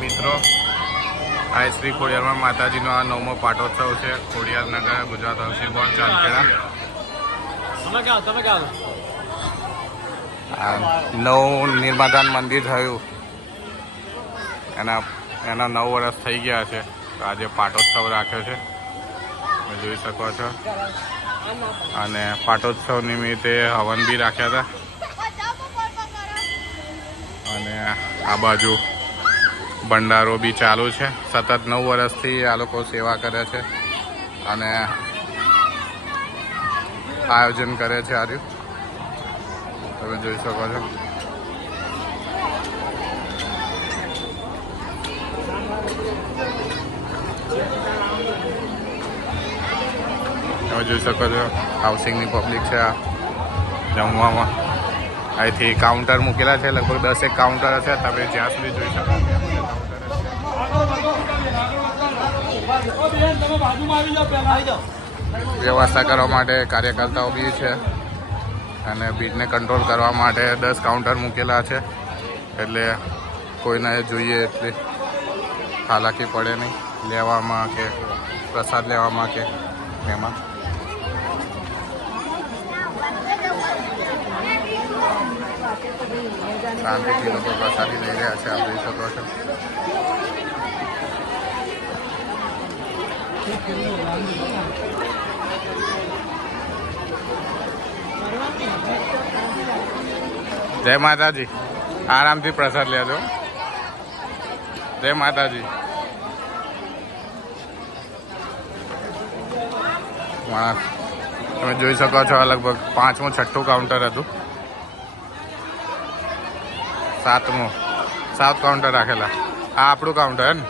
મિત્રો આ શ્રી ખોડિયારમાં માતાજીનો આ 9મો પાટોત્સવ છે. ખોડિયાર નગર, ગુજરાત હાઉસિંગ બોર્ડ, ચાંદખેડા. નવું નિર્માતાન મંદિર થયું એના 9 વર્ષ થઈ ગયા છે. આજે પાટોત્સવ રાખ્યો છે, તમે જોઈ શકો છો. અને પાટોત્સવ નિમિત્તે હવન બી રાખ્યા હતા. અને આ બાજુ ભંડારો બી ચાલુ છે. સતત 9 વર્ષથી આ લોકો સેવા કરે છે અને આયોજન કરે છે. આર્યું તમે જોઈ શકો છો. તમે જોઈ શકો છો હાઉસિંગની પબ્લિક છે. આ જમવામાં અહીંથી કાઉન્ટર મૂકેલા છે, લગભગ 10 કાઉન્ટર હશે. તમે જ્યાં સુધી જોઈ શકો વ્યવસ્થા કરવા માટે કાર્યકર્તાઓ બી છે અને ભીડને કંટ્રોલ કરવા માટે 10 કાઉન્ટર મૂકેલા છે, એટલે કોઈને જોઈએ એટલી હાલાકી પડે નહીં લેવામાં કે પ્રસાદ લેવામાં કે એમાં. શાંતિથી લોકો પ્રસાદી લઈ રહ્યા છે, આપ જોઈ શકો છો. જય માતાજી. આરામથી પ્રસાદ લેજો. જય માતાજી. તમે જોઈ શકો છો લગભગ 5મું 6ઠું કાઉન્ટર હતું. 7મું 7 કાઉન્ટર રાખેલા. આ આપણું કાઉન્ટર હે ને?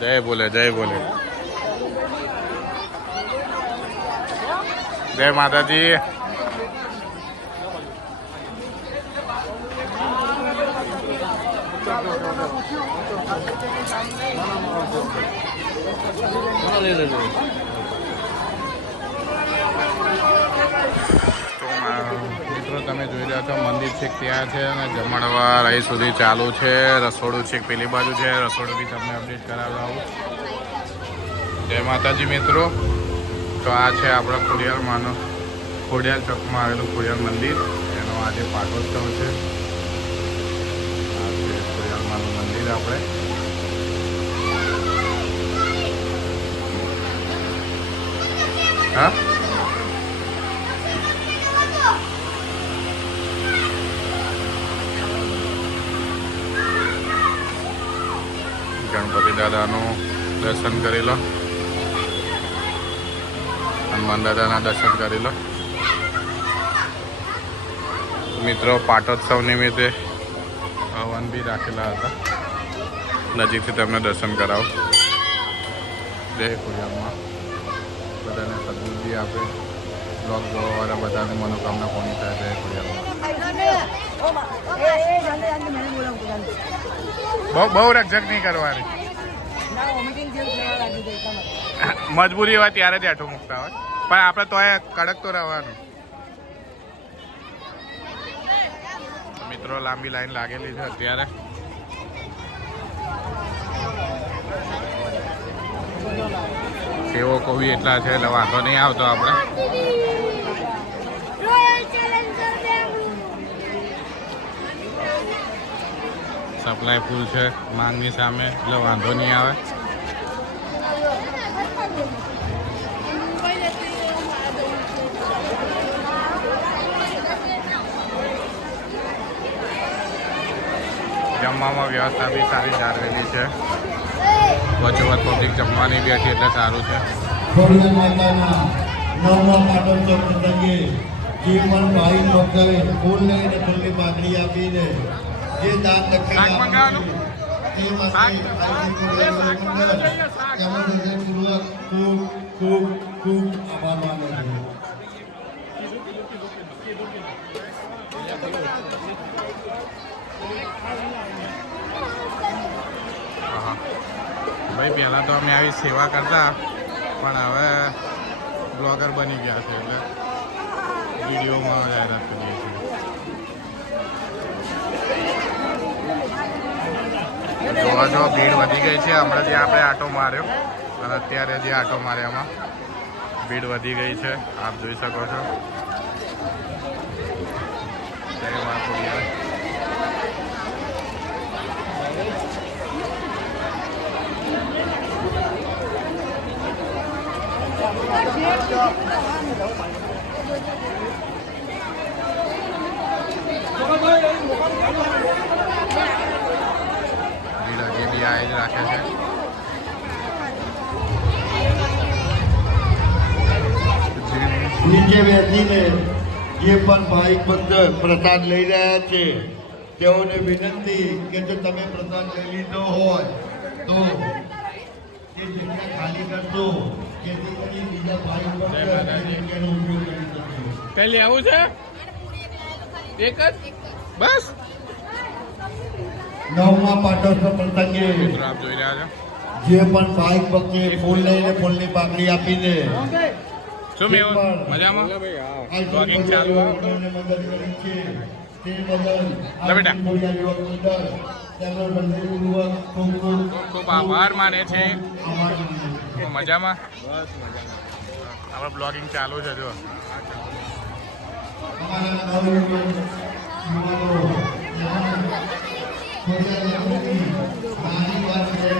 જય બોલે, જય બોલે, જય માતાજી. મિત્રો તમે જોઈ રહ્યા છો મંદિર છેક ત્યાં છે અને જમણવાર અહીં સુધી ચાલુ છે. રસોડું છેક પેલી બાજુ છે. રસોડું બી તમને અપડેટ કરાવવા આવું. જય માતાજી મિત્રો. તો આ છે આપણા ખોડિયાર ચોકમાં આવેલું ખોડિયાર મંદિર. એનો આજે પાટોત્સવ છે. આ છે ખોડિયારમાંનું મંદિર. આપણે હા ગણપતિ દાદાનું દર્શન કરી લો. હનુમાન દાદાના દર્શન કરી લો. મિત્રો પાટોત્સવ નિમિત્તે હવન બી રાખેલા હતા. નજીકથી તમને દર્શન કરાવો. જય ખોડિયારમાં. બધાને સદબુદ્ધિ આપે. બ્લોગ જોવાવાળા બધાને મનોકામના પૂર્ણ થાય. જય ખોડિયારમાં. બહુ રક્ષક નહીં કરવાની. મજબૂરી હોય ત્યારે જ આઠું મૂકતા હોય, પણ આપણે તો કડક તો રહેવાનું. મિત્રો લાંબી લાઈન લાગેલી છે અત્યારે. સેવકો બી એટલા છે એટલે વાંધો નહીં આવતો આપણે. સપ્લાય ફૂલ છે માંગની સામે, એટલે વાંધો નહીં આવે. જમવામાં વ્યવસ્થા બી સારી જાળવેલી છે. વચ્ચોવચ પબ્લિક જમવાની બેઠી એટલે સારું છે. ખોડિયાર માતાના 9મા પાટોત્સવ પ્રસંગે જે પણ ભાઈ ભક્તોએ ફૂલ લઈને ફૂલની પાઘડી આપીને જે દાન દક્ષિણા એ માટે ખૂબ ખૂબ ખૂબ આભાર માનું છું. ભાઈ પહેલાં તો અમે આવી સેવા કરતા, પણ હવે બ્લોગર બની ગયા છે એટલે વિડીયોમાં જાહેરાત કરીએ છીએ. જોવા જો ભીડ વધી ગઈ છે. હમણાં જે આપણે આટો માર્યો અને અત્યારે જે આટો માર્યામાં ભીડ વધી ગઈ છે. આપ જોઈ શકો છો. જય મા ખોડિયાર. ભીડ હજી બી આ જ રાખે છે. નીચે બેસીને જે પણ ભાઈ ભક્ત પ્રસાદ લઈ રહ્યા છે તેઓને વિનંતી કે જો તમે પ્રસાદ લઈ લીધો હોય તો એ જગ્યા ખાલી કરશો જેથી કરી બીજા ભાઈ ભક્ત એ જગ્યાનો ઉપયોગ કરી શકે. પહેલી આવું છે એક જ બસ. નવમા પાટોત્સવ પ્રસંગે મિત્રો આપ જોઈ રહ્યા છો. જે પણ ભાઈ ભક્તે ફૂલ લઈને ફૂલની પાકડી આપીને શું મેં મજામાં બ્લોગિંગ ચાલુ મદદ કરી છે તે બદલ લે બેટા. યુવક મંડળ તેમનો હૃદયપૂર્વક ખૂબ ખૂબ ખૂબ આભાર માને છે. આભાર માનું છું. મજામાં આપણે બ્લોગિંગ ચાલુ છે. જો અમારા નવયુવક યુવાનો નાની વાત છે.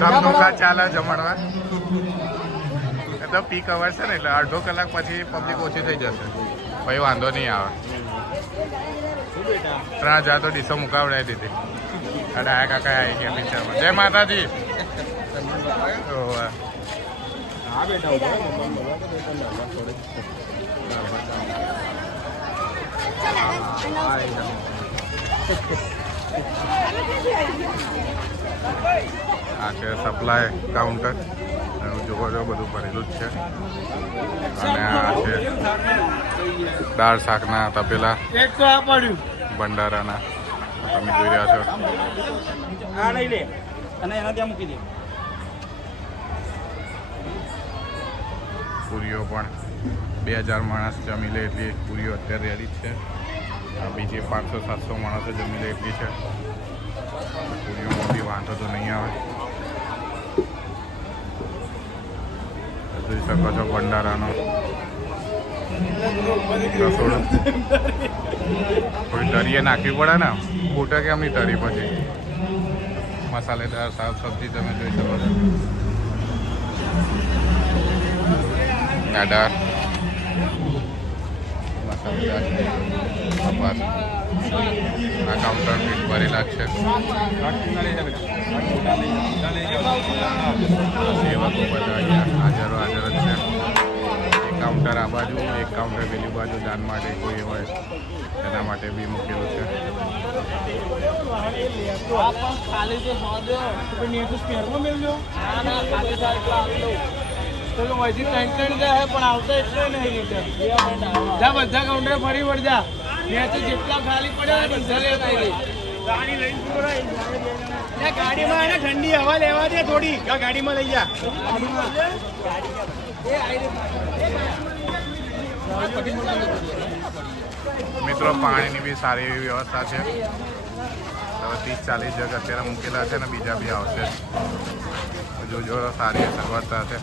ધમધોકા ચાલે જમણવા. એ તો પીક અવર છે ને એટલે અડધો કલાક પછી પબ્લિક ઓછી થઈ જશે. ભાઈ વાંધો નહીં આવે. 3000 તો ડીસો મુકાવડાવી દીધી. ડાયા કાકા આવી ગયા પિક્ચરમાં. જય માતાજી. ઓહો. આ છે સપ્લાય કાઉન્ટર. જોવો જો બધું ભરેલું જ છે. અને આ છે દાળ શાકના તપેલા ભંડારાના તમે જોઈ રહ્યા છો. પૂરીઓ પણ 2000 માણસ જમી લે એટલી પૂરીઓ અત્યારે રેડી જ છે. આ બીજી 500-700 માણસો જમી લે એટલી છે. પૂરીઓમાં બી વાંધો તો નહીં આવે. જોઈ શકો છો ભંડારાનો રસોડું. થોડી તરીએ નાખવી પડે ને. ફૂટે કેમ નહીં તરી પછી. મસાલેદાર શાક સબ્જી તમે જોઈ શકો છો. દાળ મસાલેદાર બસ. આ કાઉન્ટર ફીટ ભરેલા છે. સેવકો બધા અહીંયા હાજર જ છે. એક કાઉન્ટર આ બાજુ, એક કાઉન્ટર પેલી બાજુ દાન માટે કોઈ હોય એના માટે બી મૂકેલું છે. બધા કાઉન્ટર ફરી વળજા. જેટલા ખાલી પડે ગાડીમાં એને ઠંડી હવા લેવા દે થોડી. ગાડીમાં લઈ જા. મિત્રો પાણીની બી સારી એવી વ્યવસ્થા છે. હવે 30-40 જગ અત્યારે મૂકેલા છે ને બીજા બી આવશે. જો સારી સગવડતા છે.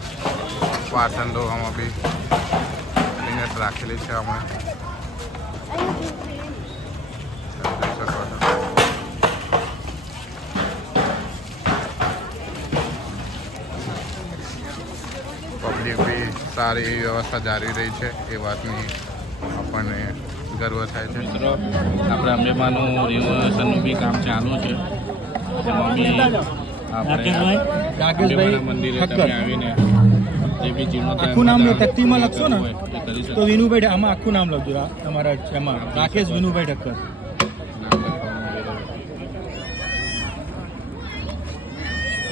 વાસણ ધોવામાં બી ક્લીનનેસ રાખેલી છે હમણાં. પબ્લિક બી સારી એવી વ્યવસ્થા જાળવી રહી છે એ વાતની આપણને ગર્વ થાય છે. મિત્રો આપણે અંબેમાનું રિનોવેશનનું બી કામ ચાલુ છે. મંદિરે તમે આવીને જે બી જીર્ણોદ્ધાર આખું નામ તકતીમાં લખશો ને તો વિનુભાઈ આમાં આખું નામ લખજો. તમારા એમાં રાકેશ વિનુભાઈ ઠક્કર.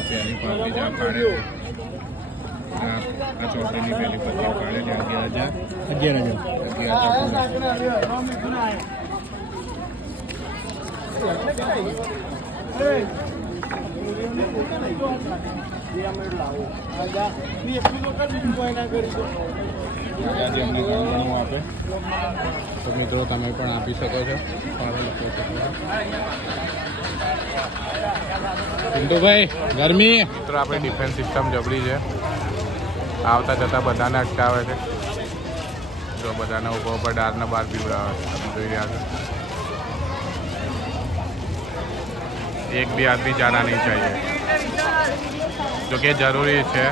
પહેલી પાર્ટી જ્યાં પાડે આ ચોપડીની પહેલી પત્રી પાડે છે 11,000. દાદાજી અમને ઘણું ઘણું આપે તો મિત્રો તમે પણ આપી શકો છો. પિન્ટુભાઈ ગરમી મિત્રો આપણે ડિફેન્સ સિસ્ટમ જબરી છે. આવતા જતા બધાને અટકાવે છે. જો બધાને ઉપર ડારના બહાર પીવડાવે છે. તમે જોઈ રહ્યા છો. एक भी आदमी जाना नहीं चाहिए जो कि जरूरी है.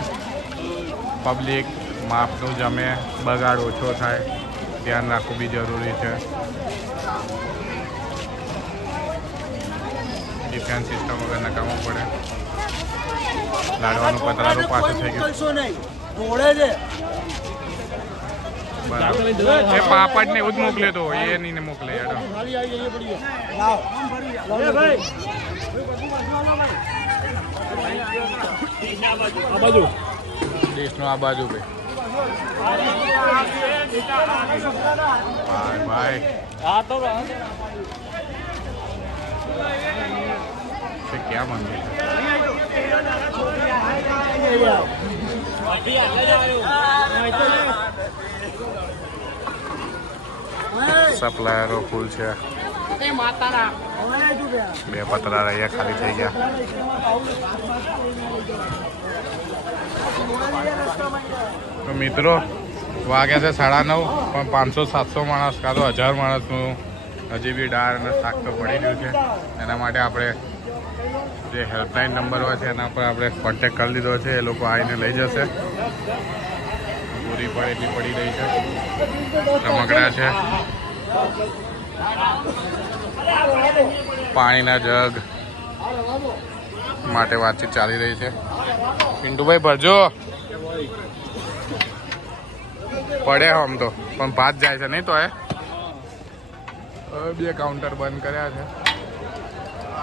पब्लिक मापનું જમે બગાડ ઓછો થાય ધ્યાન રાખવું બી જરૂરી છે. ડિફેન્સ સિસ્ટમ વગર નકામવું પડે. લાડવાનું પતરાનું પાછું થઈ ગયું. એ પાપડ ને એવું જ મોકલે તો એ નહીં મોકલે યાર. દેશનો આ બાજુ ભાઈ ભાઈ ક્યાં મંદિર સપ્લાયરો ફૂલ છે. બે પતરા રહ્યા ખાલી થઈ ગયા. તો મિત્રો વાગ્યા છે 9:30 પણ 500-700 માણસ કાં તો 1000 માણસનું હજી બી દાળ અને શાક તો પડી રહ્યું છે. એના માટે આપણે જે હેલ્પલાઇન નંબર હોય છે એના પર આપણે કોન્ટેક્ટ કરી લીધો છે. એ લોકો આવીને લઈ જશે. પૂરી પણ એટલી પડી રહી છે. રમકડા છે, પાણીના જગ માટે વાતચીત ચાલી રહી છે. પિન્ટુભાઈ ભરજો પડે આમ તો પણ ભાત જાય છે નહીં તો એ 2 કાઉન્ટર બંધ કર્યા છે.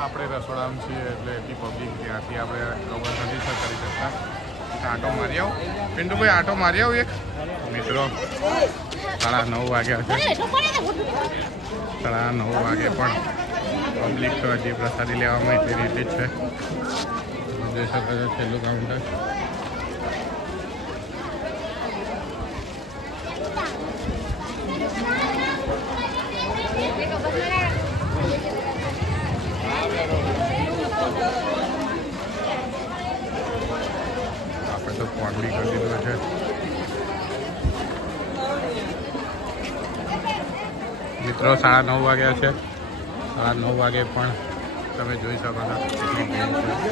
આપણે રસોડામાં છીએ એટલે એટલી પબ્લિક ત્યાંથી આપણે કવર નથી કરી શકતા. આંટો મારી આવો પિન્ટુભાઈ, આંટો મારી આવો એક. મિત્રો 9:30 વાગ્યા છે. 9:30 વાગે પણ પબ્લિક તો હજી પ્રસાદી લેવામાં એટલી રીતે જ છે. જોઈ શકો છો છેલ્લું કાઉન્ટર. આપણે તો પોંડી કરી દીધો છે. મિત્રો 9:30 વાગ્યા છે. 9:30 વાગે પણ તમે જોઈ શકો છો કેટલી ભીડ છે.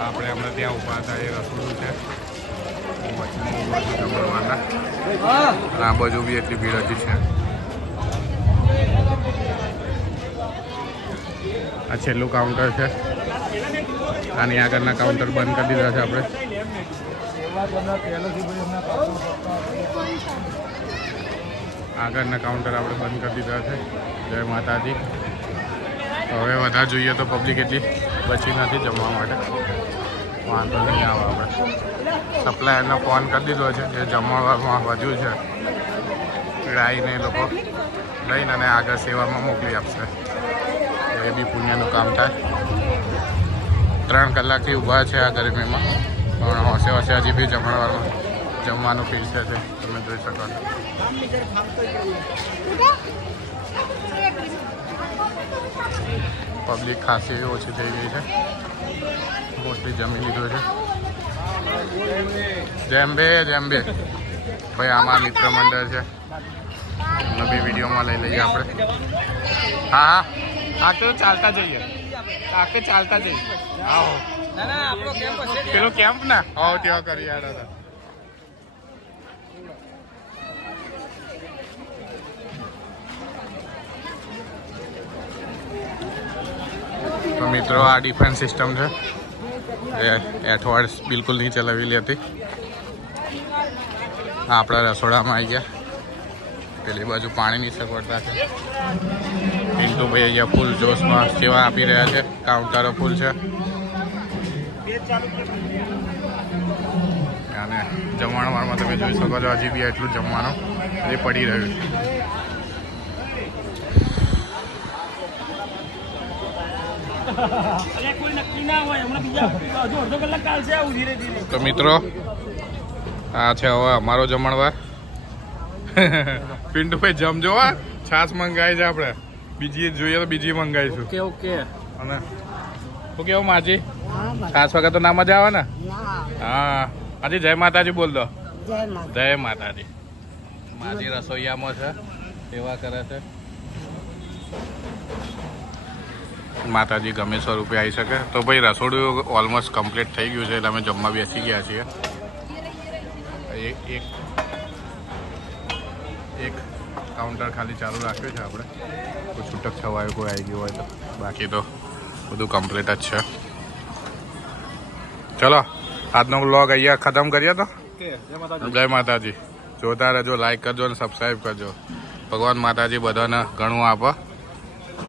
આપણે હમણાં ત્યાં ઊભા હતા એ રસોડું છે. આ બાજુ બી એટલી ભીડ હજી છે. આ છેલ્લું કાઉન્ટર છે. આની આગળના કાઉન્ટર બંધ કરી દીધા છે આપણે. આગળના કાઉન્ટર આપણે બંધ કરી દીધા છે. જય માતાજી. હવે વધારે જોઈએ તો પબ્લિક એટલી બચી નથી જમવા માટે. વાંધો નહીં આવે. આપણે સપ્લાયરને ફોન કરી દીધો છે જે જમવામાં વધ્યું છે આવીને એ લોકો લઈને અને આગળ સેવામાં મોકલી આપશે. એ બી પુણ્યનું કામ થાય. 3 કલાકથી ઊભા છે આ ગરમીમાં પણ હોશે હજી બી જમવાનું પીરસે છે. તમે જોઈ શકો છો. પબ્લિક ખાસી એવી ઓછી થઈ ગઈ છે. મોસ્ટલી જમી લીધું છે. જેમ્બે ભાઈ આમાં મિત્ર મંડળ છે. એમનો બી વિડીયોમાં લઈ લઈએ આપણે. હા તો ચાલતા જઈએ. આવો પેલો કેમ્પ ને આવો ત્યાં કરી યાર. તો મિત્રો આ ડિફેન્સ સિસ્ટમ છે. એઠવાડ બિલકુલ નહીં ચલાવેલી હતી. આપણા રસોડામાં આવી ગયા. પેલી બાજુ પાણીની સગવડતા છે. પિન્ટુભાઈ અહીંયા ફૂલ જોશમાં સેવા આપી રહ્યા છે. કાઉન્ટરો ફૂલ છે. અને જમણવારમાં તમે જોઈ શકો છો હજી બી એટલું જમવાનું હજી પડી રહ્યું છે. કોઈ નક્કી ના હોય હમણાં બીજા અડધો કલાક ચાલશે આવું ધીરે ધીરે. તો મિત્રો આ છે હવે અમારો જમણવાર. પિન્ટુભાઈ જમજો હા. છાસ મંગાવી છે આપણે. બીજી જોઈએ તો બીજી મંગાવીશું. Okay okay. અને શું કેવું માજી? છાસ વગર તો ના મજા આવે ને. હા આજે જય માતાજી બોલ દો. જય માતાજી. માજી રસોઈયામાં છે, સેવા કરે છે. માતાજી ગમે સ્વરૂપે આવી શકે. તો ભાઈ રસોડું ઓલમોસ્ટ કમ્પ્લીટ થઈ ગયું છે એટલે અમે જમવા બેસી ગયા છીએ. એક કાઉન્ટર ખાલી ચાલુ રાખ્યું છે આપણે. કોઈ છૂટક છવાયું કોઈ આવી ગયું હોય તો. બાકી તો બધું કમ્પ્લીટ જ છે. ચલો આજનો વ્લોગ અહીંયા ખતમ કરીએ તો. જય માતાજી. જોતા રહેજો, લાઈક કરજો અને સબસ્ક્રાઈબ કરજો. ભગવાન માતાજી બધાને ઘણું આપે.